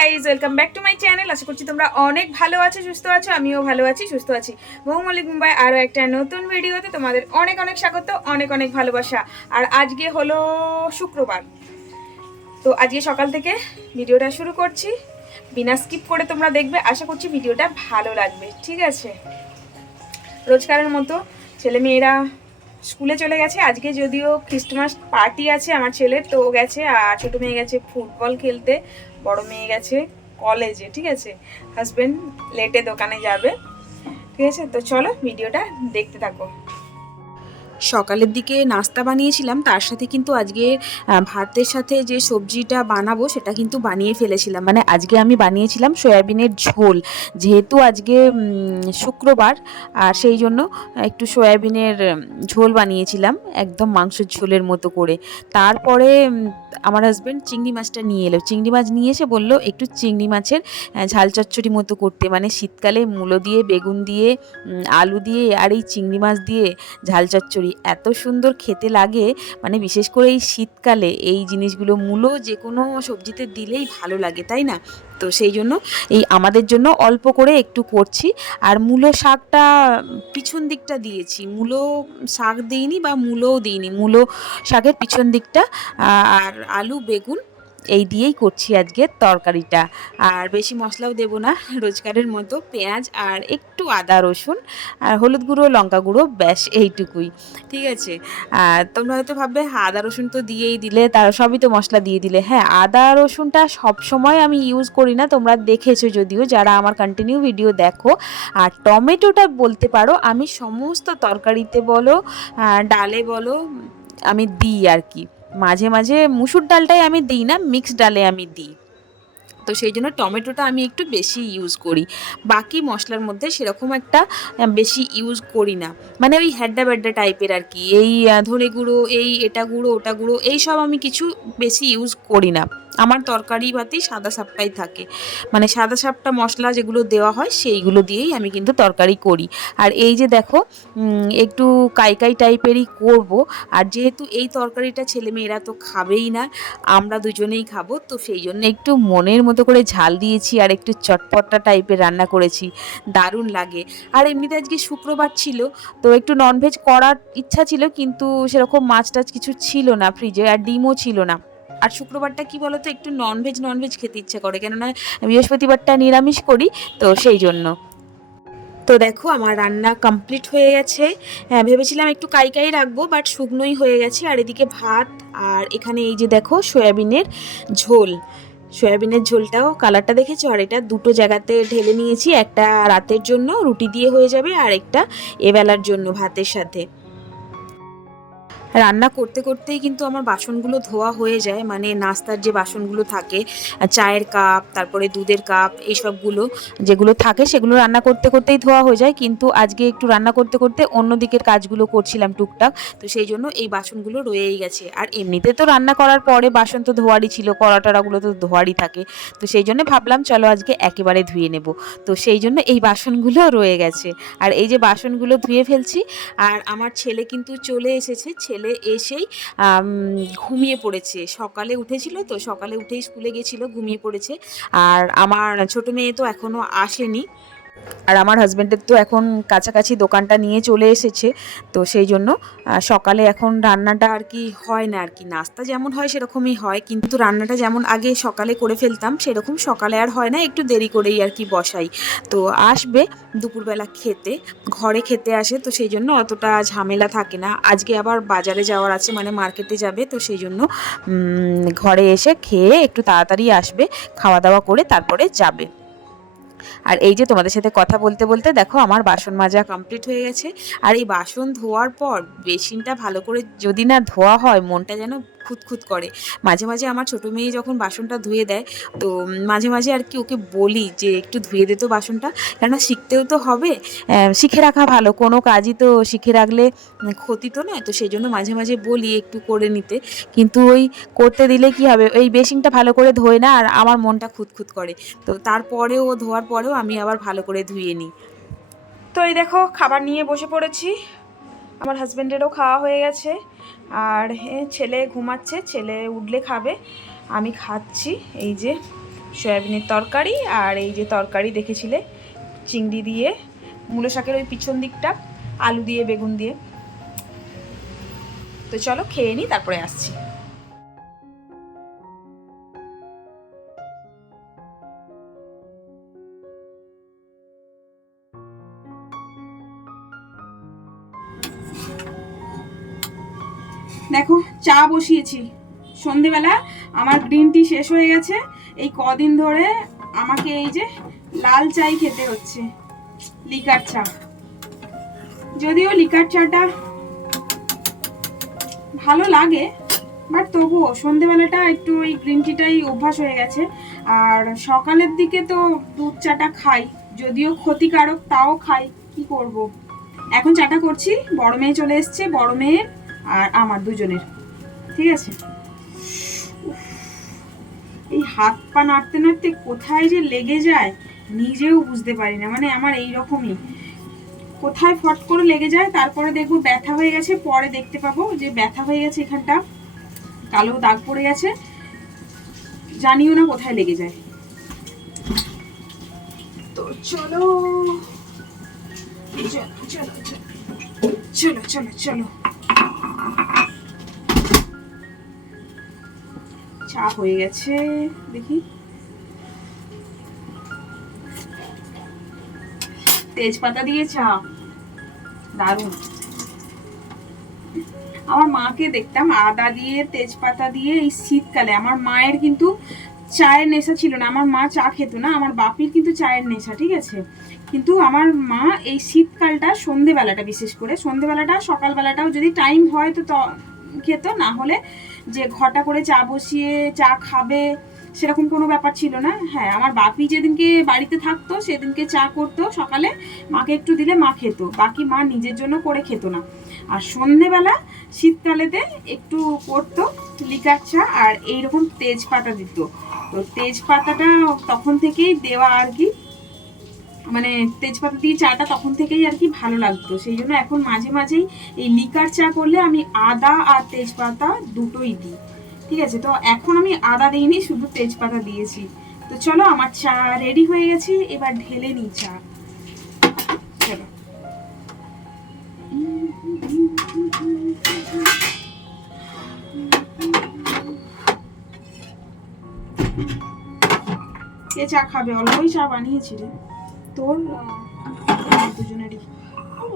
Guys welcome back to my channel আশা করছি তোমরা অনেক ভালো আছো, সুস্থ আছো, আমিও ভালো আছি, সুস্থ আছি। মৌমলিক মুম্বাই আরও একটা নতুন ভিডিওতে তোমাদের অনেক অনেক স্বাগত, অনেক অনেক ভালোবাসা। আর আজকে হলো শুক্রবার। তো আজকে সকাল থেকে ভিডিওটা শুরু করছি। বিনা স্কিপ করে তোমরা দেখবে, আশা করছি ভিডিওটা ভালো লাগবে, ঠিক আছে? রোজকারের মতো ছেলে মেয়েরা স্কুলে চলে গেছে। আজকে যদিও খ্রিস্টমাস পার্টি আছে আমার ছেলের, তো গেছে, আর ছোটো মেয়ে গেছে ফুটবল খেলতে। বড় মেয়ে গেছে কলেজে, ঠিক আছে? হাজব্যান্ড লেটে দোকানে যাবে, ঠিক আছে? তো চলো ভিডিওটা দেখতে থাকো। সকালের দিকে নাস্তা বানিয়েছিলাম, তার সাথে কিন্তু আজকে ভাতের সাথে যে সবজিটা বানাবো সেটা কিন্তু বানিয়ে ফেলেছিলাম। মানে আজকে আমি বানিয়েছিলাম সয়াবিনের ঝোল। যেহেতু আজকে শুক্রবার, আর সেই জন্য একটু সয়াবিনের ঝোল বানিয়েছিলাম, একদম মাংসের ঝোলের মতো করে। তারপরে আমার হাজব্যান্ড চিংড়ি মাছটা নিয়ে এলো। চিংড়ি মাছ নিয়ে এসে বলল একটু চিংড়ি মাছের ঝাল চচ্চড়ি মতো করতে। মানে শীতকালে মূলো দিয়ে, বেগুন দিয়ে আলু দিয়ে, আর এই চিংড়ি মাছ দিয়ে ঝাল চচ্চড়ি এত সুন্দর খেতে লাগে মানে বিশেষ করে এই শীতকালে এই জিনিসগুলো মূলো যে কোনো সবজিতে দিলেই ভালো লাগে, তাই না? তো সেই জন্য এই আমাদের জন্য অল্প করে একটু করছি। আর মূলো শাকটা পিছন দিকটা দিয়েছি, মূলো শাক দিইনি বা মূলোও দিইনি, মূলো শাকের পিছন দিকটা আর আলু, বেগুন এই দিয়েই করছি আজকে তরকারিটা। আর বেশি মশলাও দেবো না রোজকারের মতো পেঁয়াজ আর একটু আদা, রসুন আর হলুদ গুঁড়ো, লঙ্কা গুঁড়ো, ব্যাস এইটুকুই, ঠিক আছে? আর তোমরা হয়তো ভাববে হ্যাঁ আদা, রসুন তো দিয়েই দিলে তার সবই তো মশলা দিয়ে দিলে। হ্যাঁ আদা, রসুনটা সব সময় আমি ইউজ করি না, তোমরা দেখেছ যদিও, যারা আমার কন্টিনিউ ভিডিও দেখো। আর টমেটোটা বলতে পারো, আমি সমস্ত তরকারিতে বলো ডালে বলো, আমি দিই আর কি। মাঝে মাঝে মুসুর ডালটাই আমি দিই না মিক্সড ডালে আমি দিই। তো সেই জন্য টমেটোটা আমি একটু বেশি ইউজ করি। বাকি মশলার মধ্যে সেরকম একটা বেশি ইউজ করি না। মানে ওই হ্যাড্ডা ব্যাড্ডা টাইপের আর কি। এই ধনে গুঁড়ো এই, এটা গুঁড়ো, ওটা গুঁড়ো, এই সব আমি কিছু বেশি ইউজ করি না। আমার তরকারি বাতি সাদা সাপটাই থাকে। মানে সাদা সাপটা মশলা যেগুলো দেওয়া হয়, সেইগুলো দিয়েই আমি কিন্তু তরকারি করি। আর এই যে দেখো একটু কাইকাই টাইপেরই করব। আর যেহেতু এই তরকারিটা ছেলেমেয়েরা তো খাবেই না, আমরা দুজনেই খাব, তো সেই জন্য একটু মনের মতো করে ঝাল দিয়েছি আর একটু চটপটা টাইপের রান্না করেছি। দারুণ লাগে। আর এমনিতে আজকে শুক্রবার ছিল, তো একটু ননভেজ করার ইচ্ছা ছিল, কিন্তু সেরকম মাছ টাছ কিছু ছিল না ফ্রিজে আর ডিমও ছিল না। আর শুক্রবারটা কি বলতো, একটু ননভেজ ননভেজ খেতে ইচ্ছা করে, কেননা বৃহস্পতিবারটা নিরামিষ করি, তো সেই জন্য। তো দেখো, আমার রান্না কমপ্লিট হয়ে গেছে। হ্যাঁ ভেবেছিলাম একটু কাই কাই রাখব বাট শুকনোই হয়ে গেছে। আর এদিকে ভাত, আর এখানে এই যে দেখো, সয়াবিনের ঝোল। সয়াবিনের ঝোলটাও কালারটা দেখেছ? আর এটা দুটো জায়গাতে ঢেলে নিয়েছি, একটা রাতের জন্য রুটি দিয়ে হয়ে যাবে, আর একটা এবেলার জন্য ভাতের সাথে। রান্না করতে করতেই কিন্তু আমার বাসনগুলো ধোয়া হয়ে যায়। মানে নাস্তার যে বাসনগুলো থাকে, চায়ের কাপ, তারপরে দুধের কাপ, এইসবগুলো যেগুলো থাকে সেগুলো রান্না করতে করতেই ধোয়া হয়ে যায়। কিন্তু আজকে একটু রান্না করতে করতে অন্য দিকের কাজগুলো করছিলাম টুকটাক, তো সেই জন্য এই বাসনগুলো রয়েই গেছে। আর এমনিতে তো রান্না করার পরে বাসন তো ধোয়ারই ছিল কড়া টড়াগুলো তো ধোয়ারই থাকে। তো সেই জন্য ভাবলাম চলো আজকে একেবারে ধুয়ে নেব। তো সেই জন্য এই বাসনগুলো রয়ে গেছে। আর এই যে বাসনগুলো ধুয়ে ফেলছি, আর আমার ছেলে কিন্তু চলে এসেছে। ছেলে এসেই ঘুমিয়ে পড়েছে। সকালে উঠেছিল তো, সকালে উঠেই স্কুলে গেছিল, ঘুমিয়ে পড়েছে। আর আমার ছোট মেয়ে তো এখনও আসেনি। আর আমার হাজব্যান্ডের তো এখন কাছাকাছি দোকানটা নিয়ে চলে এসেছে, তো সেই জন্য সকালে এখন রান্নাটা আর কি হয় না আর কি। নাস্তা যেমন হয় সেরকমই হয়, কিন্তু রান্নাটা যেমন আগে সকালে করে ফেলতাম, সেরকম সকালে আর হয় না, একটু দেরি করেই আর কি বসাই। তো আসবে দুপুরবেলা খেতে, ঘরে খেতে আসে, তো সেই জন্য অতটা ঝামেলা থাকে না। আজকে আবার বাজারে যাওয়ার আছে মানে মার্কেটে যাবে, তো সেই জন্য ঘরে এসে খেয়ে একটু তাড়াতাড়ি আসবে, খাওয়া দাওয়া করে তারপরে যাবে। আর এই যে তোমাদের সাথে কথা বলতে বলতে দেখো আমার বাসন মাজা কমপ্লিট হয়ে গেছে। আর এই বাসন ধোয়ার পর বেসিনটা ভালো করে যদি না ধোয়া হয়, মনটা যেন খুঁতখুত করে। মাঝে মাঝে আমার ছোটো মেয়ে যখন বাসনটা ধুয়ে দেয়, তো মাঝে মাঝে আর কি ওকে বলি যে একটু ধুয়ে দে তো বাসনটা, কেননা শিখতেও তো হবে। শিখে রাখা ভালো, কোনো কাজই তো শিখে রাখলে ক্ষতি তো নয়, তো সেই জন্য মাঝে মাঝে বলি একটু করে নিতে। কিন্তু ওই করতে দিলে কি হবে? ওই বেসিনটা ভালো করে ধোয় না, আর আমার মনটা খুঁতখুত করে। তো তারপরেও ও ধোয়ার পরেও আমি আবার ভালো করে ধুয়ে নিই। তো এই দেখো, খাবার নিয়ে বসে পড়েছি। আমার হাজব্যান্ডেরও খাওয়া হয়ে গেছে। আর ছেলে ঘুমাচ্ছে, ছেলে উঠলে খাবে। আমি খাচ্ছি এই যে সয়াবিনের তরকারি আর এই যে তরকারি দেখেছিলে, চিংড়ি দিয়ে, মূলো শাকের ওই পিছন দিকটা, আলু দিয়ে, বেগুন দিয়ে। তো চলো খেয়ে নিই, তারপরে আসছি। দেখো, চা বসিয়েছি। সন্ধেবেলা আমার গ্রিন টি শেষ হয়ে গেছে। এই কদিন ধরে আমাকে এই যে লাল চাই খেতে হচ্ছে, লিকার চা। যদিও লিকার চাটা ভালো লাগে, বাট তবুও সন্ধেবেলাটা একটু ওই গ্রিন টিটাই অভ্যাস হয়ে গেছে। আর সকালের দিকে তো দুধ চাটা খাই, যদিও ক্ষতিকারক, তাও খাই। কি করব। এখন চাটা করছি, বড় মেয়ে চলে এসছে, বড় মেয়ের আর আমার দুজনের। ঠিক আছে? এই হাত পা নাড়তে নাড়তে কোথায় যে লেগে যায় নিজেও বুঝতে পারি না। মানে আমার এই রকমই কোথায় ফট করে লেগে যায়, তারপরে দেখব ব্যথা হয়ে গেছে, পরে দেখতে পাবো যে ব্যথা হয়ে গেছে এখানটা। কালো দাগ পড়ে গেছে। জানিও না কোথায় লেগে যায়। তো চলো চলো চলো। চলো চলো চলো। চা হয়ে গেছে, দেখি। তেজপাতা দিয়ে চা, দারুণ। আমার মাকে দেখতাম, আদা দিয়ে, তেজপাতা দিয়ে এই শীতকালে। আমার মায়ের কিন্তু চায়ের নেশা ছিল না, আমার মা চা খেত না, আমার বাপির কিন্তু চায়ের নেশা, ঠিক আছে? কিন্তু আমার মা এই শীতকালটা সন্ধেবেলাটা বিশেষ করে, সন্ধেবেলাটা, সকালবেলাটাও যদি টাইম হয় ত- খেত, না হলে যে ঘটা করে চা বসিয়ে চা খাবে, সেরকম কোনো ব্যাপার ছিল না। হ্যাঁ আমার বাপি যেদিনকে বাড়িতে থাকতো, সেদিনকে চা করতো সকালে। মাকে একটু দিলে মা খেত, বাকি মা নিজের জন্য করে খেত না। আর সন্ধেবেলা শীতকালেতে একটু করতো, লিকার চা আর এইরকম তেজপাতা দিত। তো তেজপাতাটা তখন থেকেই দেওয়া আর কি। মানে তেজপাতা দিয়ে চাটা তখন থেকেই আর কি ভালো লাগতো। সেই জন্য এখন মাঝে মাঝেই এই লিকার চা করলে আমি আদা আর তেজপাতা দুটোই দিই। ঠিক আছে? তো এখন আমি আদা দিইনি, শুধু তেজপাতা দিয়েছি। তো চলো, আমার চা রেডি হয়ে গেছে, এবার ঢেলে নিই চা। চলো। চা খাবে? অল্পই চা বানিয়েছি রে। তোর দুজনেরই।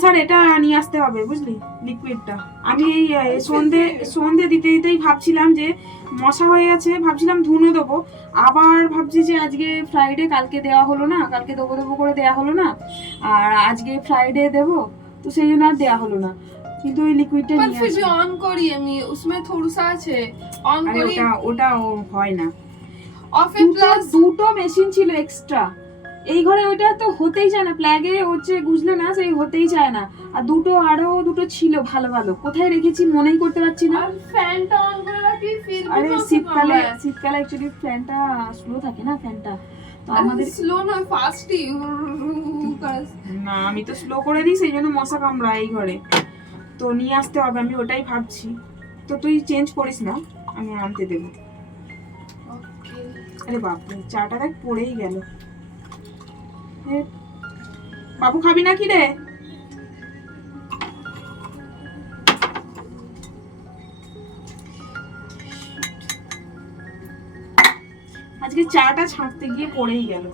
স্যার এটা নিয়ে আসতে হবে বুঝলি? লিকুইডটা আমি এই আচ্ছা। সন্ধে সন্ধে দিতে দিতেই ভাবছিলাম যে মশা হয়ে গেছে ভাবছিলাম ধুনো দেবো। আবার ভাবছি যে আজকে ফ্রাইডে কালকে দেওয়া হলো না কালকে দেবো দেবো করে দেওয়া হলো না। আর আজকে ফ্রাইডে দেবো তো সেই জন্য আর দেওয়া হলো না। কিন্তু ওই লিকুইডটা নিয়ে আসি অন করি আমি উসমে থোড়া আছে অন করি। ওটা ওটা হয় না। অফে প্লাস দুটো মেশিন ছিল এক্সট্রা এই ঘরে ওইটা তো হতেই চায় না প্ল্যাগে হচ্ছে বুঝলে না সেই হতেই চায় না। আর দুটো আরও দুটো ছিল ভালো ভালো। কোথায় রেখেছি মনেই করতে পারছি না। ফ্যানটা আরে শীতকালে শীতকালে অ্যাকচুয়ালি ফ্যানটা স্লো থাকে না ফ্যানটা আমি তো স্লো করে দিই সেই জন্য মশা কামড়া এই ঘরে। তো নিয়ে আসতে হবে আমি ওটাই ভাবছি। তো তুই চেঞ্জ করিস না আমি আনতে দেবো। আরে বাপরে চাটা দেখ পড়েই গেল। বাবু খাবি না কি রে? আজকে চাটা ছাঁকতে গিয়ে পড়েই গেল।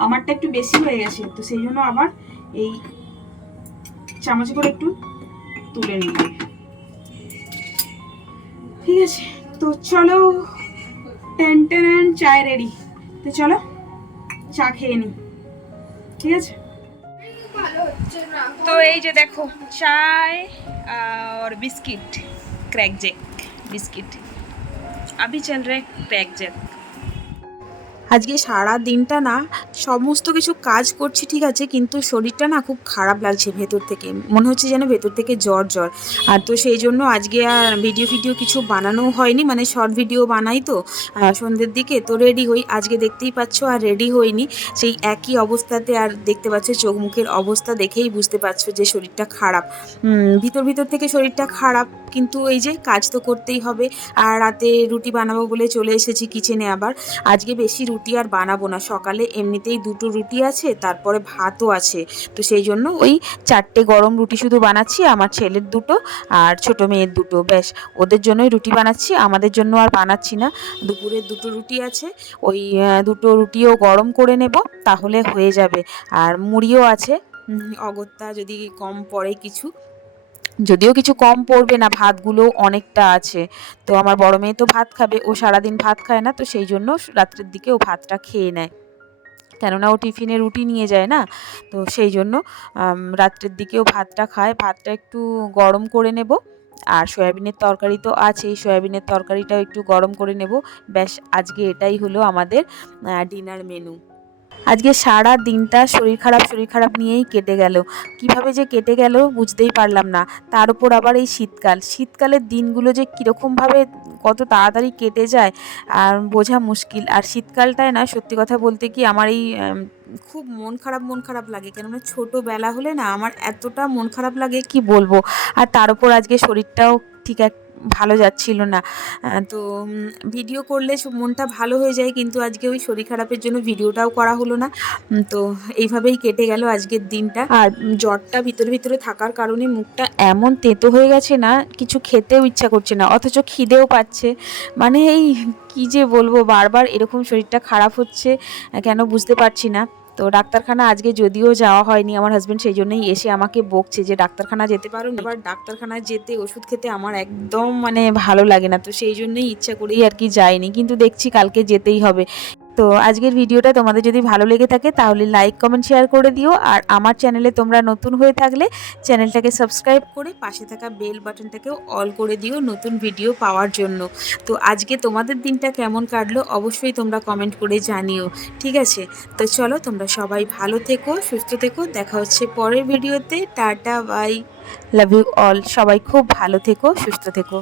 আমারটা একটু বেশি হয়ে গেছে তো সেই জন্য আবার এই চামচে করে একটু তুলে নিই ঠিক আছে তো চলো টেন টেন চায় রেডি তো চলো চা খেয়ে নিই ঠিক আছে তো এই যে দেখো চায় আর বিস্কিট ক্র্যাক জেক বিস্কিট अभी चल रहा है क्रैक जैक আজকে সারা দিনটা না সমস্ত কিছু কাজ করছি, ঠিক আছে, কিন্তু শরীরটা না খুব খারাপ লাগছে ভেতর থেকে। মনে হচ্ছে যেন ভেতর থেকে জ্বর জ্বর। আর তো সেই জন্য আজকে আর ভিডিও ফিডিও কিছু বানানো হয়নি মানে শর্ট ভিডিও বানাই তো। সন্ধ্যের দিকে তো রেডি হই। আজকে দেখতেই পাচ্ছ আর রেডি হইনি। সেই একই অবস্থাতে আর দেখতে পাচ্ছ, চোখ মুখের অবস্থা দেখেই বুঝতে পারছ যে শরীরটা খারাপ। ভিতর ভিতর থেকে শরীরটা খারাপ, কিন্তু এই যে কাজ তো করতেই হবে। আর রাতে রুটি বানাবো বলে চলে এসেছি কিচেনে আবার। আজকে বেশি রুটি আর বানাবো না। সকালে এমনিতেই দুটো রুটি আছে, তারপরে ভাতও আছে। তো সেই জন্য ওই চারটে গরম রুটি শুধু বানাচ্ছি, আমার ছেলের দুটো আর ছোট মেয়ের দুটো, ব্যাস। ওদের জন্যই রুটি বানাচ্ছি, আমাদের জন্য আর বানাচ্ছি না। দুপুরের দুটো রুটি আছে, ওই দুটো রুটিও গরম করে নেব, তাহলে হয়ে যাবে। আর মুড়িও আছে। অগত্যা যদি কম পড়ে কিছু। যদিও কিছু কম পড়বে না ভাতগুলো অনেকটা আছে। তো আমার বড় মেয়ে তো ভাত খাবে, ও সারাদিন ভাত খায় না, তো সেই জন্য রাত্রের দিকে ও ভাতটা খেয়ে নেয়। কেননা ও টিফিনে রুটি নিয়ে যায় না, তো সেই জন্য রাত্রের দিকেও ভাতটা খায়। ভাতটা একটু গরম করে নেব, আর সয়াবিনের তরকারি তো আছেই, সয়াবিনের তরকারিটাও একটু গরম করে নেব। ব্যাস, আজকে এটাই হলো আমাদের ডিনার মেনু আজকে সারা দিনটা শরীর খারাপ শরীর খারাপ নিয়েই কেটে গেল। কীভাবে যে কেটে গেল বুঝতেই পারলাম না। তার উপর আবার এই শীতকাল। শীতকালের দিনগুলো যে কীরকমভাবে কত তাড়াতাড়ি কেটে যায় আর বোঝা মুশকিল। আর শীতকালটায় না, সত্যি কথা বলতে কি আমার এই খুব মন খারাপ মন খারাপ লাগে। কেননা ছোটোবেলা হলে না আমার এতটা মন খারাপ লাগে, কি বলব? আর তার উপর আজকে শরীরটাও ঠিক এক ভালো যাচ্ছিল না। তো ভিডিও করলে মনটা ভালো হয়ে যায়, কিন্তু আজকে ওই শরীর খারাপের জন্য ভিডিওটাও করা হলো না। তো এইভাবেই কেটে গেল আজকের দিনটা। আর জ্বরটা ভিতরে ভিতরে থাকার কারণে মুখটা এমন তেতো হয়ে গেছে না, কিছু খেতেও ইচ্ছা করছে না, অথচ খিদেও পাচ্ছে। মানে এই কি যে বলব, বারবার এরকম শরীরটা খারাপ হচ্ছে, কেন বুঝতে পারছি না। তো ডাক্তারখানা আজকে যদিও যাওয়া হয়নি, আমার হাজব্যান্ড সেই জন্যই এসে আমাকে বকছে যে ডাক্তারখানা যেতে পারো। এবার ডাক্তারখানায় যেতে, ওষুধ খেতে আমার একদম মানে ভালো লাগে না, তো সেই জন্যই ইচ্ছা করেই আর কি যায়নি কিন্তু দেখছি কালকে যেতেই হবে তো আজকের ভিডিওটা তোমাদের যদি ভালো লেগে থাকে, তাহলে লাইক কমেন্ট শেয়ার করে দিও। আর আমার চ্যানেলে তোমরা নতুন হয়ে থাকলে চ্যানেলটাকে সাবস্ক্রাইব করে পাশে থাকা বেল বাটনটাকেও অল করে দিও নতুন ভিডিও পাওয়ার জন্য। তো আজকে তোমাদের দিনটা কেমন কাটলো অবশ্যই তোমরা কমেন্ট করে জানিও, ঠিক আছে? তো চলো তোমরা সবাই ভালো থেকো, সুস্থ থেকো, দেখা হচ্ছে পরের ভিডিওতে tata bye love you all সবাই খুব ভালো থেকো, সুস্থ থেকো।